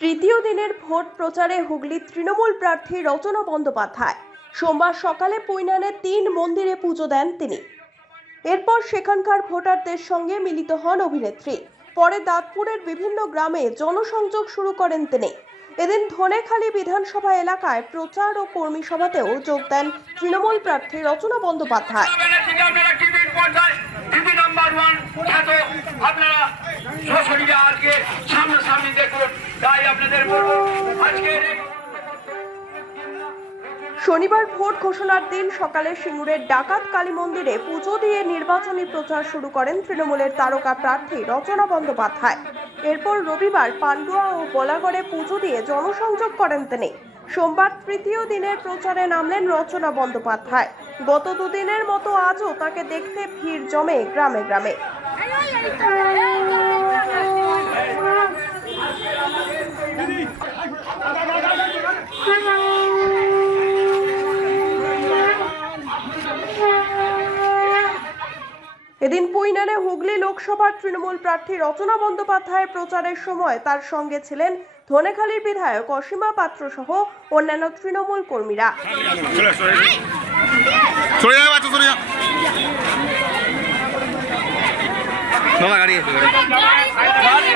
তৃতীয় দিনের ভোট প্রচারে হুগলি তৃণমূল প্রার্থী রচনা বন্দ্যোপাধ্যায়। সোমবার সকালে পুইনানে তিন মন্দিরে পুজো দেন তিনি। এরপর সেখানকার ভোটারদের সঙ্গে মিলিত হন অভিনেত্রী। পরে দাঁতপুরের বিভিন্ন গ্রামে জনসংযোগ শুরু করেন তিনি। এদিন ধনেখালী বিধানসভা এলাকায় প্রচার ও কর্মী সভাতেও যোগ দেন তৃণমূল প্রার্থী রচনা বন্দ্যোপাধ্যায়। শনিবার ভোট ঘোষণার দিন সকালে সিঙ্গুরের ডাকাত কালী মন্দিরে পুজো দিয়ে নির্বাচনী প্রচার শুরু করেন তৃণমূলের তারকা প্রার্থী রচনা বন্দ্যোপাধ্যায়। এরপর রবিবার পান্ডুয়া ও বলাগড়ে পুজো দিয়ে জনসংযোগ করেন তিনি। সোমবার তৃতীয় দিনের প্রচারে নামলেন রচনা বন্দ্যোপাধ্যায়। গত দুদিনের মতো আজও তাকে দেখতে ভিড় জমে গ্রামে গ্রামে। এদিন হুগলি লোকসভার তৃণমূল প্রার্থী রচনা বন্দ্যোপাধ্যায়ের প্রচারের সময় তার সঙ্গে ছিলেন ধনেখালীর বিধায়ক অসীমা পাত্র সহ অন্যান্য তৃণমূল কর্মীরা। গাড়ি আছে গাড়ি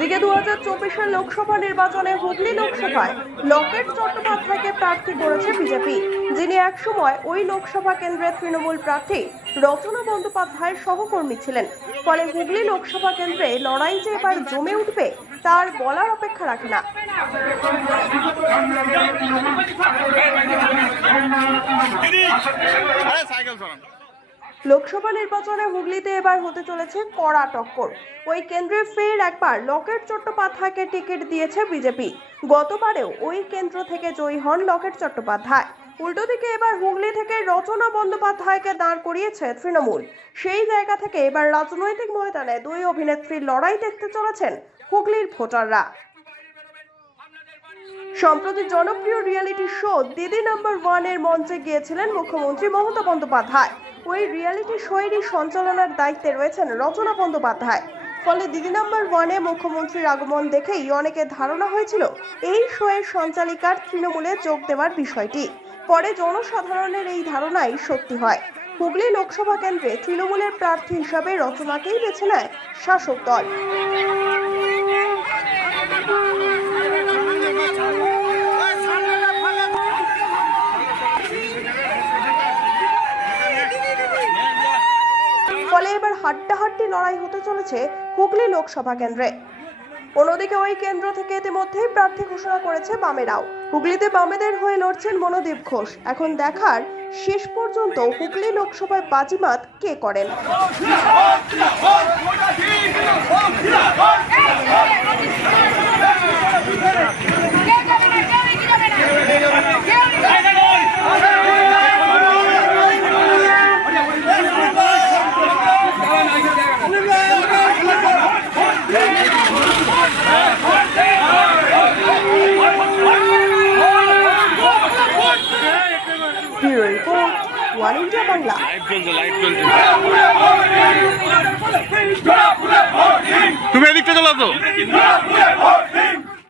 এদিকে দু হাজার চব্বিশের লোকসভা নির্বাচনে হুগলি লোকসভায় লকেট চট্টোপাধ্যায়কে প্রার্থী করেছে বিজেপি, যিনি একসময় ওই লোকসভা কেন্দ্রের তৃণমূল প্রার্থী রচনা বন্দ্যোপাধ্যায়ের সহকর্মী ছিলেন। ফলে হুগলি লোকসভা কেন্দ্রে লড়াই যে এবার জমে উঠবে, তার বলার অপেক্ষা রাখে না। সাইকেল লোকসভা নির্বাচনে হুগলিতে এবার হতে চলেছে কড়া টক্কর। ওই কেন্দ্রে ফের একবার লকেট চট্টোপাধ্যায়কে টিকিট দিয়েছে বিজেপি। গতবারেও ওই কেন্দ্র থেকে জয়ী হন লকেট চট্টোপাধ্যায়। উল্টো দিকে এবার হুগলি থেকে রচনা বন্দ্যোপাধ্যায়কে দাঁড় করিয়েছে তৃণমূল। সেই জায়গা থেকে এবার রাজনৈতিক ময়দানে দুই অভিনেত্রীর লড়াই দেখতে চলেছেন হুগলির ভোটাররা। সম্প্রতি জনপ্রিয় রিয়েলিটি শো দিদি নাম্বার ওয়ানের মঞ্চে গিয়েছিলেন মুখ্যমন্ত্রী মমতা বন্দ্যোপাধ্যায়। ওই রিয়েলিটি শোয়েরই সঞ্চালনার দায়িত্বে রয়েছেন রচনা বন্দ্যোপাধ্যায়। ফলে দিদি নাম্বার ওয়ানে মুখ্যমন্ত্রীর আগমন দেখেই অনেকের ধারণা হয়েছিল, এই শোয়ের সঞ্চালিকার তৃণমূলে যোগ দেওয়ার বিষয়টি। পরে জনসাধারণের এই ধারণাই সত্যি হয়। হুগলি লোকসভা কেন্দ্রে তৃণমূলের প্রার্থী হিসাবে রচনাকেই বেছে নেয় শাসক দল। ফলে এবার হাড্ডাহাড্ডি লড়াই হতে চলেছে হুগলি লোকসভা কেন্দ্রে অন্যদিকে ওই কেন্দ্র থেকে ইতিমধ্যেই প্রার্থী ঘোষণা করেছে বামেরাও হুগলিতে বামেদের হয়ে লড়ছেন মনোদীপ ঘোষ এখন দেখার শেষ পর্যন্ত হুগলি লোকসভায় বাজিমাত কে করেন ওয়ান ইন্ডিয়া বাংলা। তুমি এদিকটা চলো